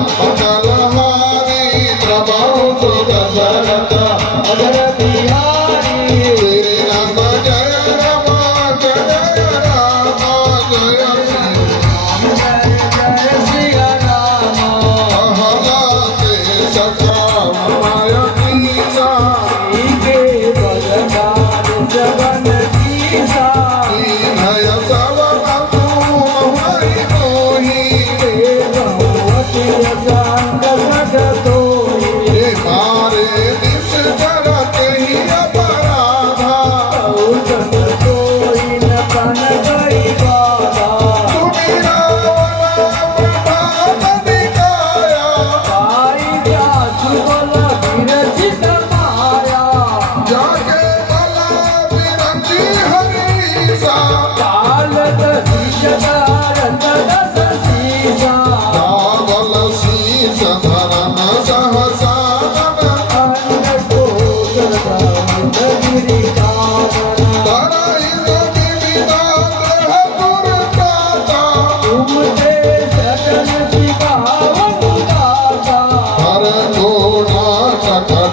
मंगलहारी प्रभु सुत सरत अजर बिहारी तेरे नाम जय राम जय राम जय श्री राम कहला के सखा माया कीसा के बलदार जगन कीसा भय सब बंधु हरि मोहि भगवती संग सगतोहि मारे दिश करत ही अपराधा औसत कोई न पन गई बाधा सुमिरा प्रभात दिखाया पाई जासु बल विरचित माया जाके बला विरंची हरीसा चालत शीशदारत दस सीसा चावल शीश धरन सहसानन अन्नकोट दामित गिरिजानन तराई विविधा ग्रह दुर्गाता तुमते सजन शिखावन गाता हर कोना चक्र